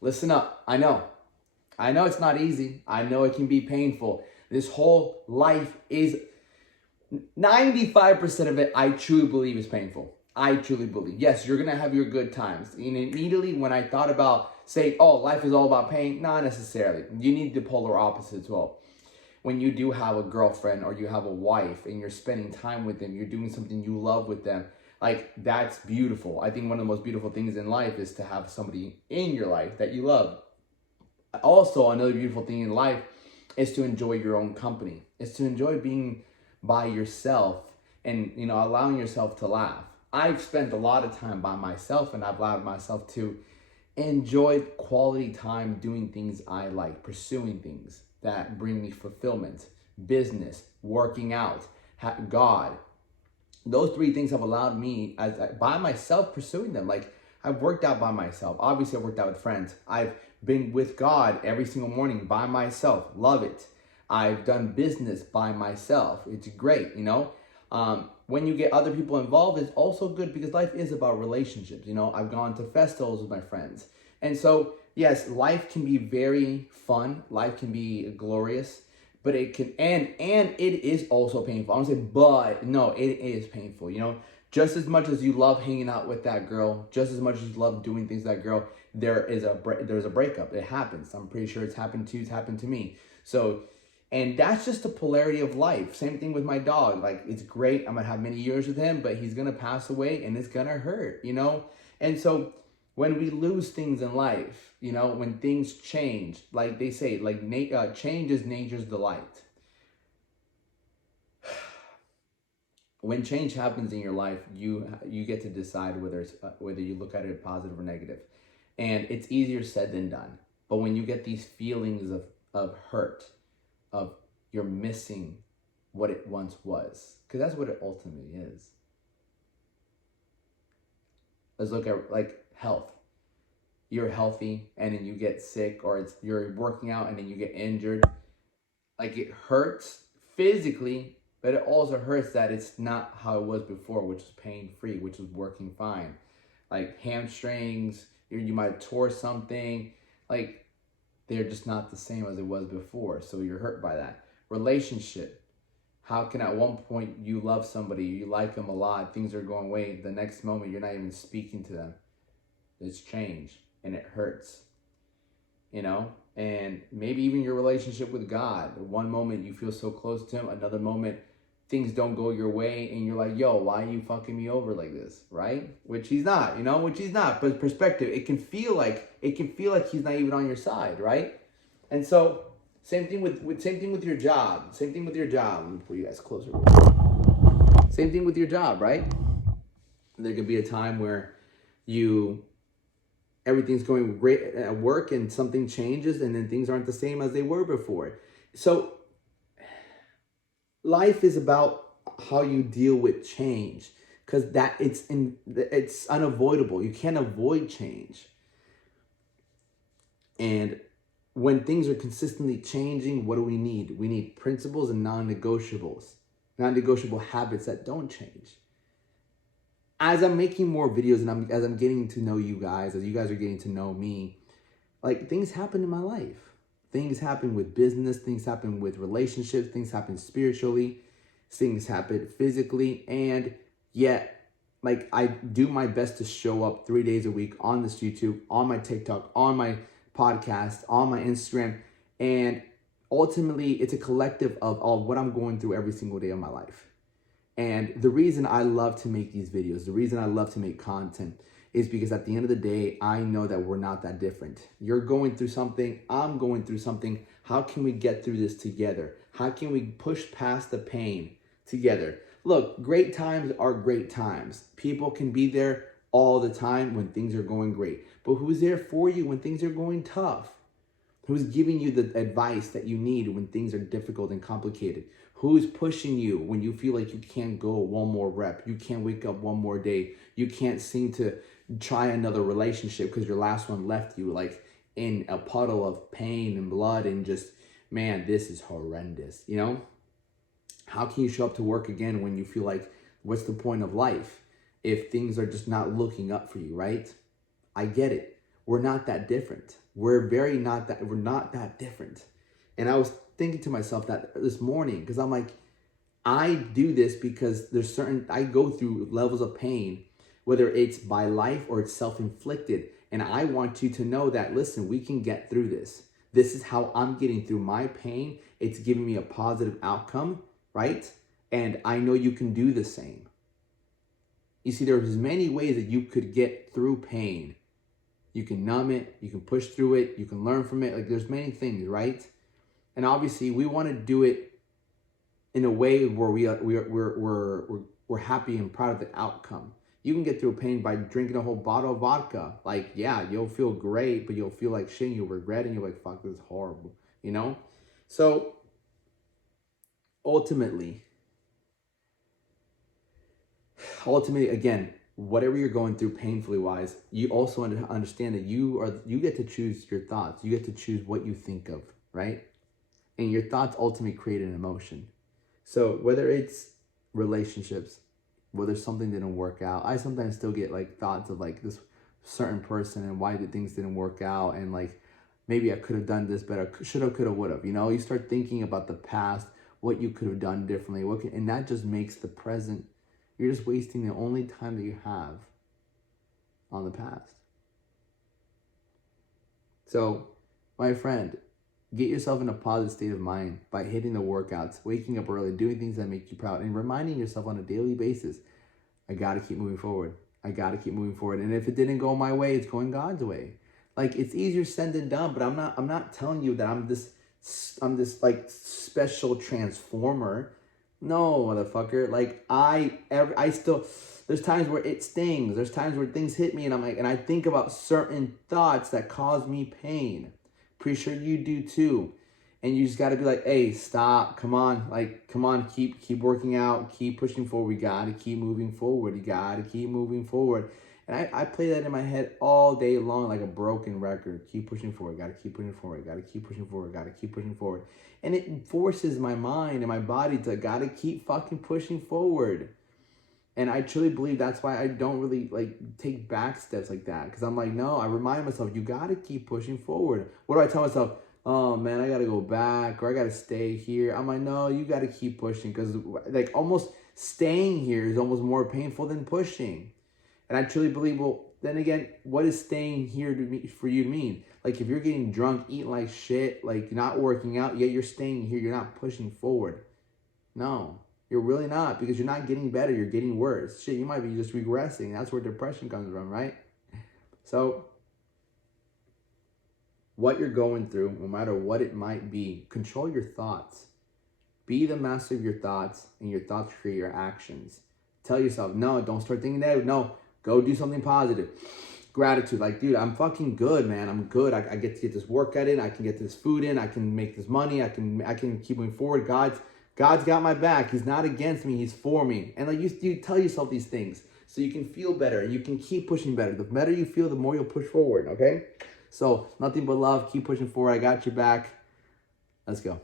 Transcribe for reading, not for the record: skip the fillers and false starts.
Listen up. I know it's not easy. I know it can be painful. This whole life is 95% of it, I truly believe, is painful. I truly believe. Yes, you're going to have your good times. And immediately when I thought about saying, oh, life is all about pain, not necessarily. You need the polar opposite as well. When you do have a girlfriend or you have a wife and you're spending time with them, you're doing something you love with them, like that's beautiful. I think one of the most beautiful things in life is to have somebody in your life that you love. Also, another beautiful thing in life is to enjoy your own company. It's to enjoy being by yourself and, allowing yourself to laugh. I've spent a lot of time by myself and I've allowed myself to enjoy quality time doing things I like, pursuing things that bring me fulfillment, business, working out, God. Those three things have allowed me, by myself, pursuing them. Like, I've worked out by myself. Obviously, I've worked out with friends. I've been with God every single morning by myself. Love it. I've done business by myself. It's great, When you get other people involved, it's also good because life is about relationships. I've gone to festivals with my friends. And so, yes, life can be very fun. Life can be glorious, but it can, and it is also painful. I don't say, but no, it is painful. Just as much as you love hanging out with that girl, just as much as you love doing things with that girl, there's a breakup. It happens. I'm pretty sure it's happened to you. It's happened to me. So, and that's just the polarity of life. Same thing with my dog. Like, it's great. I'm going to have many years with him, but he's going to pass away and it's going to hurt, And so when we lose things in life, when things change, like they say, like change is nature's delight. When change happens in your life, you get to decide whether you look at it positive or negative. And it's easier said than done. But when you get these feelings of hurt, of you're missing what it once was, because that's what it ultimately is. Let's look at like health. You're healthy and then you get sick, or you're working out and then you get injured. Like, it hurts physically, but it also hurts that it's not how it was before, which is pain-free, which is working fine. Like hamstrings, you might tore something, like they're just not the same as it was before. So you're hurt by that. Relationship. How can at one point you love somebody, you like them a lot, things are going away, the next moment you're not even speaking to them. It's change and it hurts, and maybe even your relationship with God. One moment you feel so close to him, another moment things don't go your way and you're like, yo, why are you fucking me over like this, right? Which he's not, but perspective, it can feel like he's not even on your side, right? And so same thing with your job. Let me pull you guys closer. Same thing with your job, right? There could be a time where everything's going great at work and something changes and then things aren't the same as they were before. So life is about how you deal with change, because it's unavoidable. You can't avoid change. And when things are consistently changing, what do we need? We need principles and non-negotiables habits that don't change. As I'm making more videos and as I'm getting to know you guys, as you guys are getting to know me, like, things happen in my life. Things happen with business, things happen with relationships, things happen spiritually, things happen physically, and yet, like, I do my best to show up 3 days a week on this YouTube, on my TikTok, on my podcast, on my Instagram, and ultimately it's a collective of all what I'm going through every single day of my life. And the reason I love to make these videos, the reason I love to make content, is because at the end of the day, I know that we're not that different. You're going through something, I'm going through something. How can we get through this together? How can we push past the pain together? Look, great times are great times. People can be there all the time when things are going great. But who's there for you when things are going tough? Who's giving you the advice that you need when things are difficult and complicated? Who's pushing you when you feel like you can't go one more rep? You can't wake up one more day. You can't seem to try another relationship because your last one left you like in a puddle of pain and blood and just, man, this is horrendous, How can you show up to work again when you feel like, what's the point of life if things are just not looking up for you, right? I get it. we're not that different. We're not that different. And I was thinking to myself that this morning, because I'm like, I do this because I go through levels of pain, whether it's by life or it's self-inflicted. And I want you to know that, listen, we can get through this. This is how I'm getting through my pain. It's giving me a positive outcome, right? And I know you can do the same. You see, there's many ways that you could get through pain. You can numb it, you can push through it, you can learn from it. Like, there's many things, right? And obviously we want to do it in a way where we're happy and proud of the outcome. You can get through pain by drinking a whole bottle of vodka. Like, yeah, you'll feel great, but you'll feel like shit and you'll regret it and you're like, fuck, this is horrible, you know? So ultimately, again, whatever you're going through painfully wise, you also understand that you get to choose your thoughts. You get to choose what you think of, right? And your thoughts ultimately create an emotion. So whether it's relationships, whether something didn't work out, I sometimes still get like thoughts of like this certain person and why things didn't work out, and like maybe I could have done this better, should have, could have, would have. You know, you start thinking about the past, what you could have done differently, and that just makes the present. You're just wasting the only time that you have on the past. So, my friend, get yourself in a positive state of mind by hitting the workouts, waking up early, doing things that make you proud, and reminding yourself on a daily basis, I got to keep moving forward. I got to keep moving forward. And if it didn't go my way, it's going God's way. Like, it's easier said than done, but I'm not telling you that I'm this like special transformer. No, motherfucker. Like, I still, there's times where it stings. There's times where things hit me and I'm like, and I think about certain thoughts that cause me pain. Pretty sure you do too. And you just got to be like, hey, stop. Come on. Like, come on. Keep working out. Keep pushing forward. We got to keep moving forward. You got to keep moving forward. And I play that in my head all day long like a broken record. Keep pushing forward. Got to keep pushing forward. Got to keep pushing forward. Got to keep pushing forward. And it forces my mind and my body to got to keep fucking pushing forward. And I truly believe that's why I don't really like take back steps like that. Because I'm like, no, I remind myself, you got to keep pushing forward. What do I tell myself? Oh man, I got to go back, or I got to stay here. I'm like, no, you got to keep pushing. Because like almost staying here is almost more painful than pushing. And I truly believe, well, then again, what is staying here for you to mean? Like, if you're getting drunk, eating like shit, like not working out, yet you're staying here, you're not pushing forward. No, you're really not, because you're not getting better, you're getting worse. Shit, you might be just regressing. That's where depression comes from, right? So, what you're going through, no matter what it might be, control your thoughts. Be the master of your thoughts, and your thoughts create your actions. Tell yourself, no, don't start thinking negative. No, go do something positive. Gratitude, like, dude, I'm fucking good, man. I'm good. I get to get this workout in. I can get this food in. I can make this money. I can keep moving forward. God's got my back. He's not against me. He's for me. And like you tell yourself these things so you can feel better and you can keep pushing better. The better you feel, the more you'll push forward, okay? So nothing but love. Keep pushing forward. I got your back. Let's go.